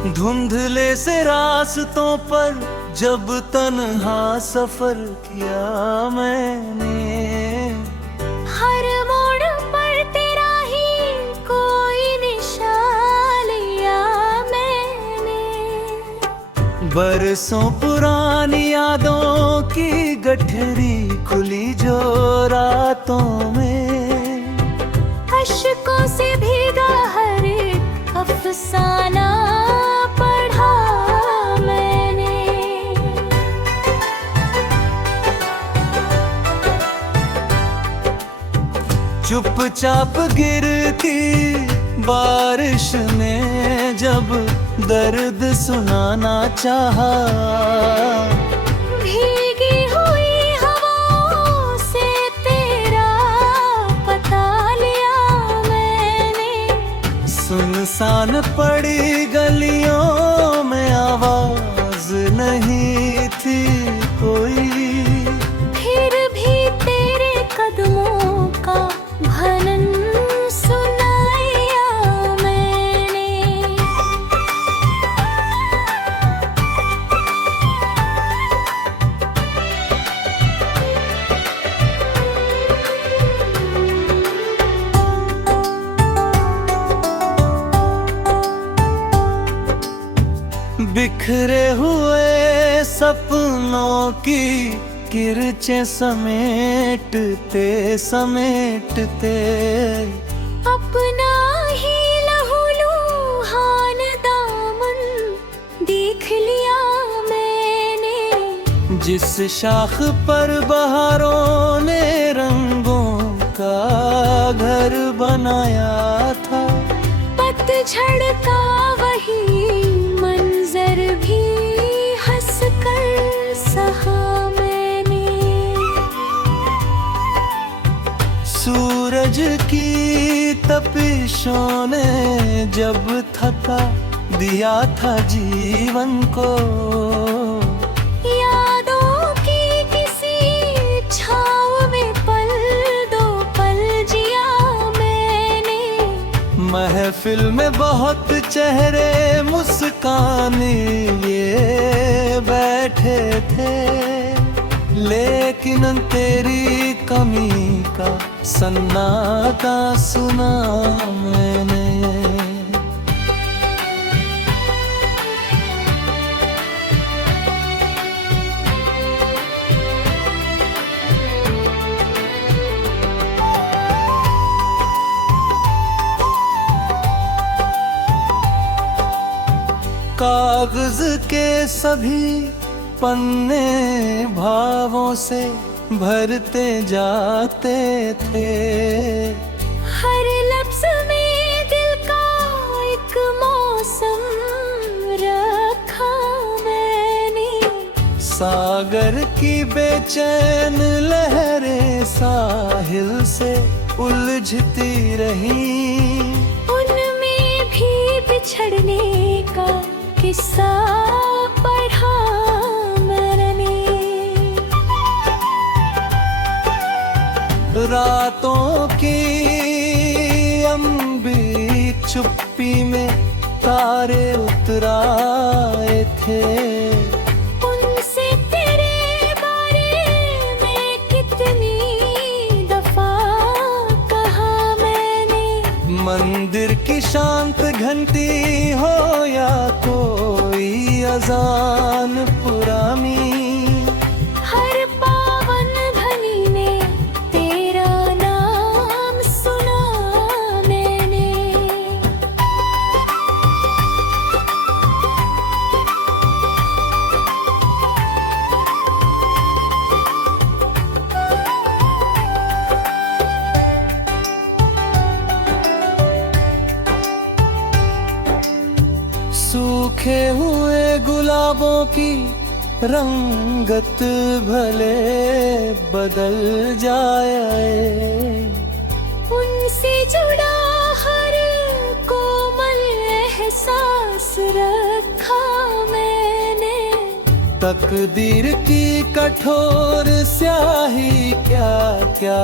धुंधले से रास्तों पर जब तन्हा सफर किया मैंने, हर मोड़ पर तेरा ही कोई निशान लिया मैंने। बरसों पुरानी यादों की गठरी खुली जो रातों में, अश्कों से भीगा हर एक अफसाना पढ़ा मैंने। चुपचाप गिरती बारिश ने जब दर्द सुनाना चाहा, भीगी हुई हवाओं से तेरा पता लिया मैंने। सुनसान पड़ी गलियों में आवाज नहीं थी कोई, फिर भी तेरे कदमों का भनन सुनाया मैंने। बिखरे हुए सपनों की किरचें समेटते समेटते, अपना ही लहूलुहान दामन देख लिया मैंने। जिस शाख पर बहारों ने रंगों का घर बनाया था, पतझड़ का वही मंजर भी हंस कर सहा मैंने। सूरज की तपिशों ने जब थका दिया था जीवन को, यादों की किसी छाँव में पल दो पल जिया मैंने। महफिल में बहुत चेहरे मुस्काने लिए बैठे थे, लेकिन तेरी कमी का सन्नाटा सुना मैंने। कागज के सभी पन्ने भावों से भरते जाते थे, हर लफ्ज में दिल का एक मौसम रखा मैंने। सागर की बेचैन लहरें साहिल से उलझती रही, उनमें भी बिछड़ने का किस्सा पढ़ा मैंने। रातों की अम्बी चुप्पी में तारे उतराए थे, उनसे तेरे बारे में कितनी दफा कहा मैंने। मंदिर की शांत घंटी हो या कोई अजान पुरानी, हर पावन ध्वनि ने तेरा नाम सुना मैंने। सूखे हुए गुलाबों की रंगत भले बदल जाए, उनसे जुड़ा हर कोमल एहसास रखा मैंने। तकदीर की कठोर स्याही क्या क्या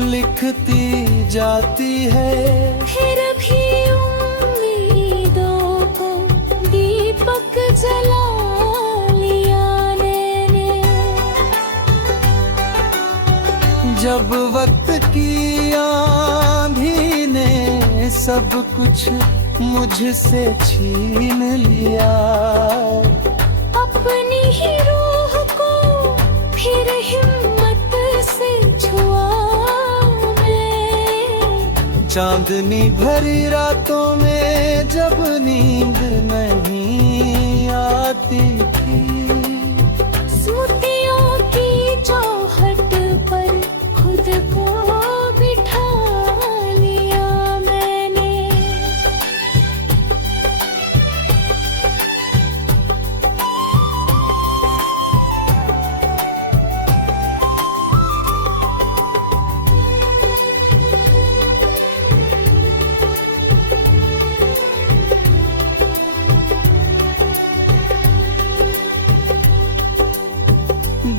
लिखती जाती है, फिर भी उम्मीदों को जब वक्त की आंधी ने सब कुछ मुझसे छीन लिया, अपनी ही रूह को फिर हिम्मत से छुआ मैं। चांदनी भरी रातों में जब नींद नहीं आती थी, स्मृतियों की चौखट पर खुद को बिठा लिया मैंने।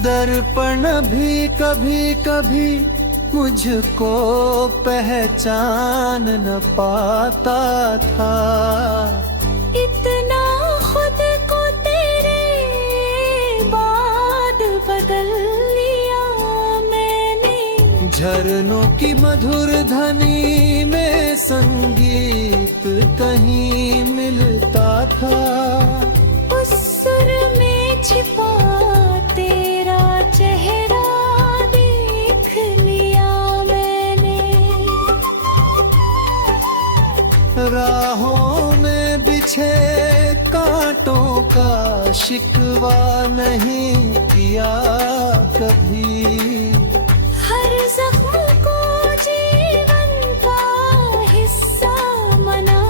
दर्पण भी कभी कभी मुझको पहचान न पाता था। इतना खुद को तेरे बाद बदल लिया मैंने। झरनों की मधुर ध्वनि में संगीत कहीं मिलता था। उस सुर में छिपा तेरा चेहरा देख लिया मैंने। राहों में बिछे कांटों का शिकवा नहीं किया कभी। हर जख्म को जीवन का हिस्सा मना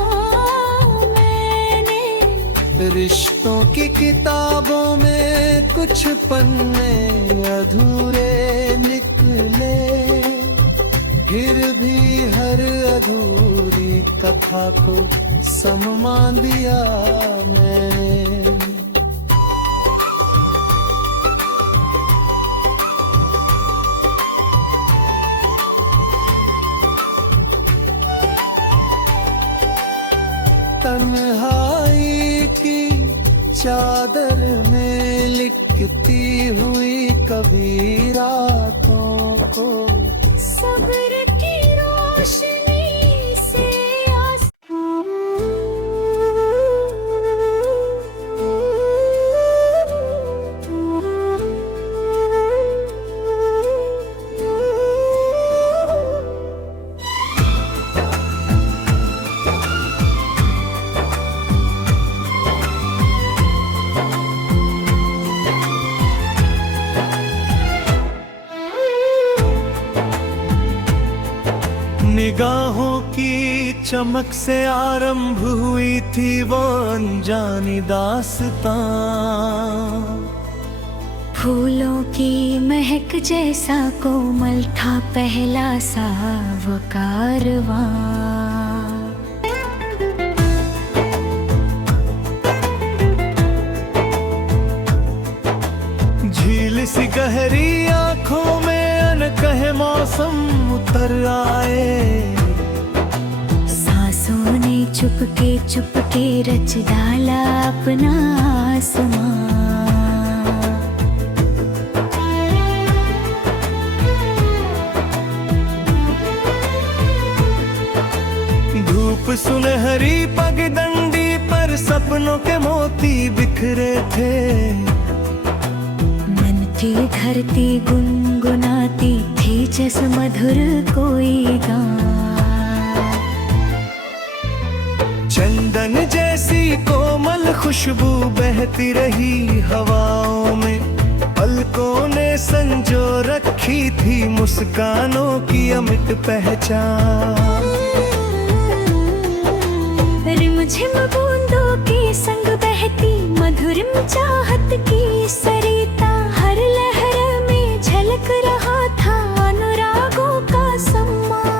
मैंने। रिश्तों की किताबों में कुछ पन्ने अधूरे निकले, फिर भी हर अधूरी कथा को समा दिया मैंने। तन्हाई की चादर में लिखती हुई कभी रातों को, सब्र की रोशनी से निगाहों की चमक से आरंभ हुई थी वो अनजानी दास्तां। फूलों की महक जैसा कोमल था पहला सा वो कारवां। झील सी गहरी आंखों में अनकहे मौसम उतर आए। सांसों ने चुपके रच डाला अपना आसमां। धूप सुनहरी पगडंडी पर सपनों के मोती बिखरे थे। धरती गुनगुनाती थी जैसे मधुर कोई गान। चंदन जैसी कोमल खुशबू बहती रही हवाओं में। पलकों ने संजो रखी थी मुस्कानों की अमिट पहचान। रिमझिम बूंदों के संग बहती मधुरिम चाहत की सरिता। हर लहर में झलक रहा था अनुरागों का सम्मान।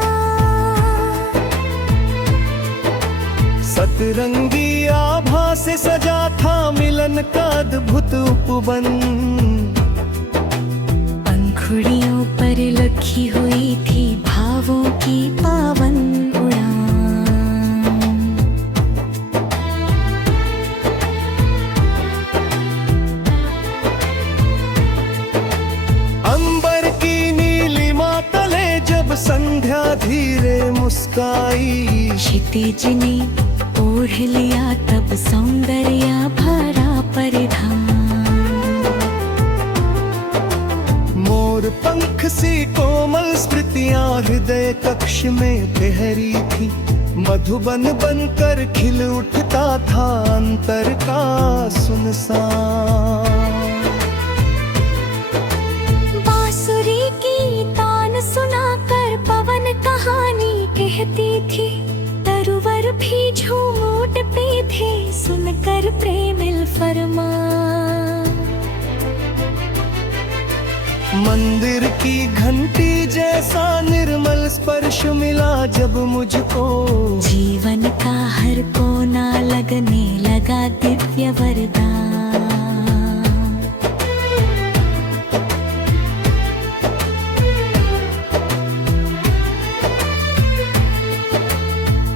सतरंगी आभा से सजा था मिलन का अद्भुत उपवन। पंखुड़ियों पर लखी हुई थी भावों की पावन उड़ान। अंबर की नीलिमा क्षितिज ने ओढ़ लिया तब सौंदर्य भरा परिधान। मोर पंख सी कोमल स्मृतियां हृदय कक्ष में ठहरी थी, मधुबन बनकर खिल उठता था अंतर का सुनसान। बांसुरी की तान सुनाकर पवन कहानी कहती थी, तरुवर भी झूम उठते थे सुनकर प्रेमिल फरमान। मंदिर की घंटी जैसा निर्मल स्पर्श मिला जब मुझको, जीवन का हर कोना लगने लगा दिव्य वरदान।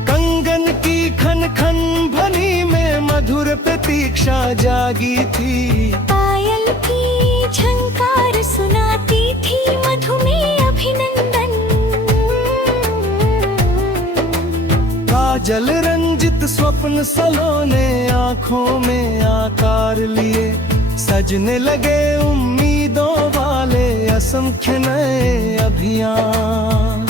कंगन की खन खन ध्वनि में मधुर प्रतीक्षा जागी थी, पायल की झंकार सुनाती थी मधु में अभिनंदन। काजल रंजित स्वप्न सलोने आँखों में आकार लिए, सजने लगे उम्मीदों वाले असंख्य नए अभियान।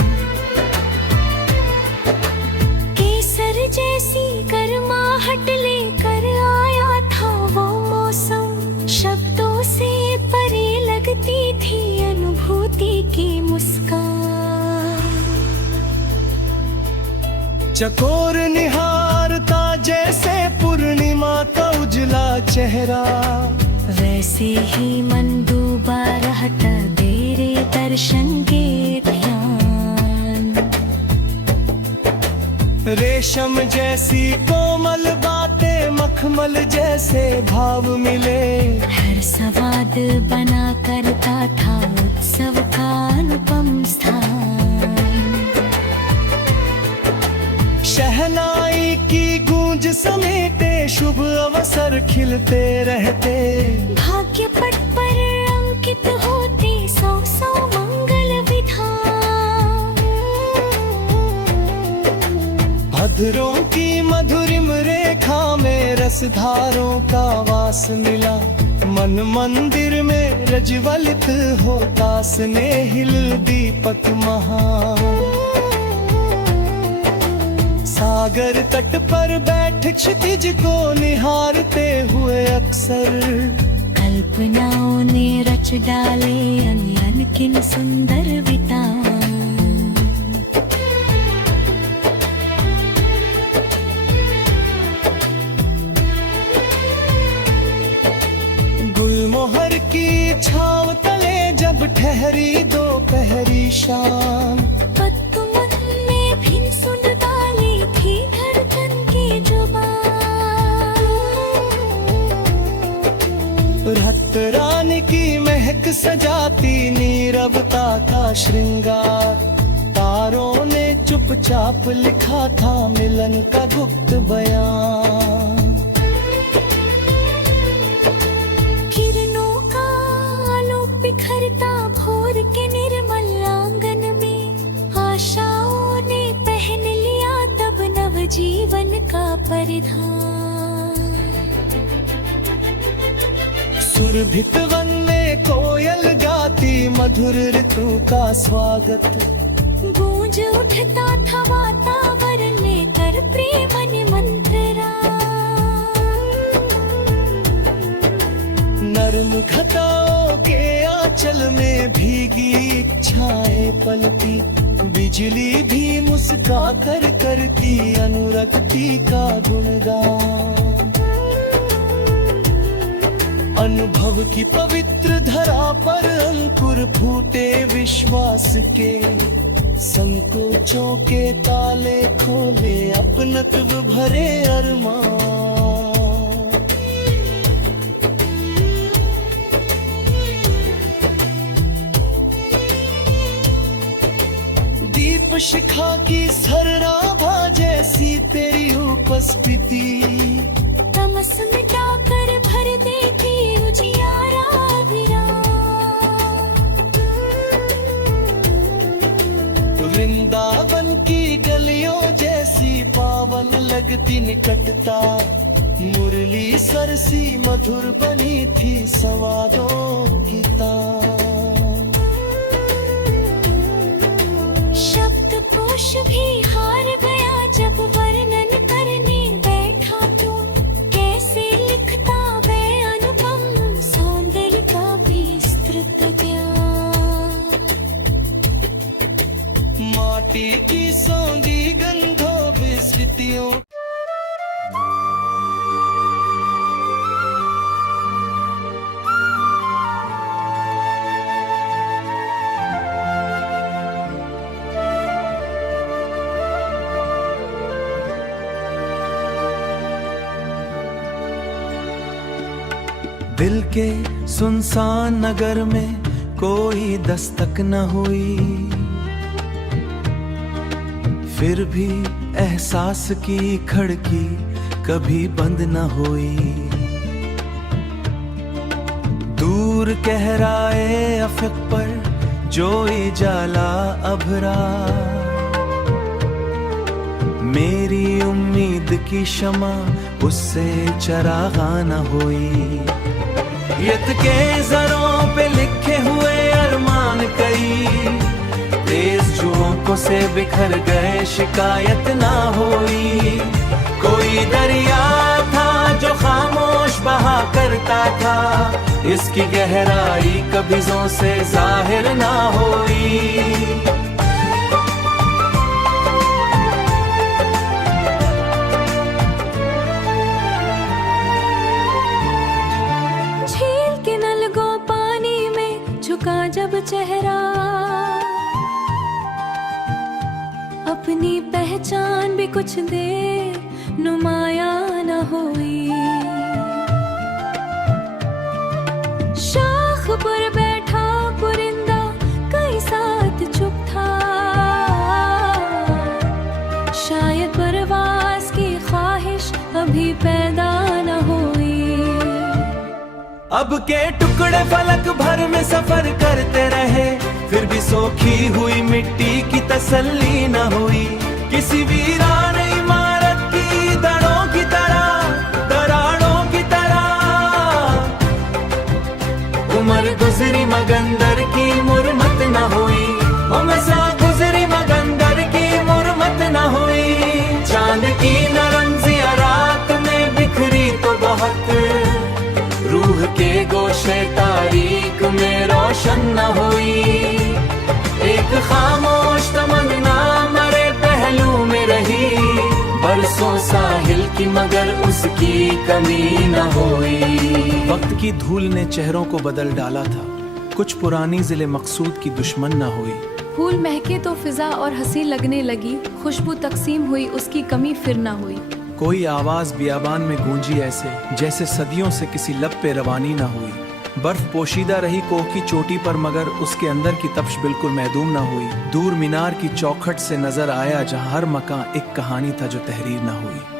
केसर जैसी गर्माहट लेकर आया था वो मौसम, शब्दों से परे लगती थी अनुभूति की मुस्कान। चकोर निहारता जैसे पूर्णिमा का उजला चेहरा, वैसे ही मन डूबा रहता तेरे दर्शन के ध्यान। रेशम जैसी कोमल बातें मखमल जैसे भाव मिले, हर संवाद बना करता था उत्सव का अनुपम स्थान। शहनाई की गूंज समेटे शुभ अवसर खिलते रहते, भाग्य पट पर अंकित होते सौ सौ मंगल विधान। अधरों की मधुरिम रेखा में रसधारों का वास मिला, मन मंदिर में रजवलित होता स्नेहिल दीपक महान। सागर तट पर बैठ क्षितिज को निहारते हुए अक्सर, कल्पनाओं ने रच डाले अनगिनत सुंदर वितान। गुलमोहर की छाव तले जब ठहरी दोपहरी शाम, पद्मवन में भी सुन डाली थी धड़कन की जुबान। रक्त रानी की महक सजाती नीरवता का श्रृंगार, तारों ने चुपचाप लिखा था मिलन का गुप्त बयान। किरणों का आलोक बिखरता भोर के निर्मल आंगन में, आशाओं ने पहन लिया तब नव जीवन का परिधान। सुरभित वन में कोयल गाती मधुर ऋतु का स्वागत, गूंज उठता था वातावरण लेकर प्रेम निमंत्रण। नर्म घटाओं के आंचल में भीगी इच्छाएं पलती, बिजली भी मुस्का कर करती अनुरक्ति का गुणगान। अनुभव की पवित्र धरा पर अंकुर फूटे विश्वास के, संकोचों के ताले खोले अपनत्व भरे अरमान। दीप शिखा की सरराभा जैसी तेरी उपस्थिति, तमस मिटाकर भर देती उजियारा वृंदावन की गलियों जैसी पावन लगती निकटता, मुरली सरसी मधुर बनी थी संवादों की तान। शब्दकोश भी हार गया जब वर्णन करने बैठा तो, कैसे लिखता वे अनुपम सौंदर्य का विस्तृत ज्ञान। माटी की सौंधी गंधों विस्मृतियों दिल के सुनसान नगर में कोई दस्तक न हुई, फिर भी एहसास की खिड़की कभी बंद न हुई। दूर गहराए अफक पर जोई जाला अभरा, मेरी उम्मीद की शमा उससे चरागा न हुई। यत के जरों पे लिखे हुए अरमान कई, तेज झोंकों से बिखर गए शिकायत ना हुई। कोई दरिया था जो खामोश बहा करता था, इसकी गहराई कभी जों से जाहिर ना हुई। जब चेहरा अपनी पहचान भी कुछ देर नुमाया न हुई। शाख पर बैठा पुरिंदा कई साथ चुप था, शायद परवाज़ की ख्वाहिश अभी पैदा न हुई। अब के टुकड़े फलक भर में सफर करते रहे, फिर भी सोखी हुई मिट्टी की तसल्ली न हुई। किसी वीरान इमारत की दड़ों की तरह, दरारों की तरह, उम्र गुजरी मगंदर की मुरमत न हुई। उम्र सा गुजरी मगंदर की मुरमत न हुई। चांद की नरम ज़िया रात में बिखरी तो बहुत, रूह के गोशे तारीक में रोशन न हुई। एक खामोश तमन्ना मरे पहलू में रही, बरसों साहिल की मगर उसकी कमी न हुई। वक्त की धूल ने चेहरों को बदल डाला था, कुछ पुरानी जिले मकसूद की दुश्मन न हुई। फूल महके तो फिजा और हंसी लगने लगी, खुशबू तकसीम हुई उसकी कमी फिर न हुई। कोई आवाज बियाबान में गूंजी ऐसे जैसे सदियों से किसी लब पे रवानी न हुई। बर्फ पोशीदा रही कोह की चोटी पर, मगर उसके अंदर की तप्श बिल्कुल महदूम न हुई। दूर मीनार की चौखट से नजर आया जहाँ हर मकान एक कहानी था जो तहरीर न हुई।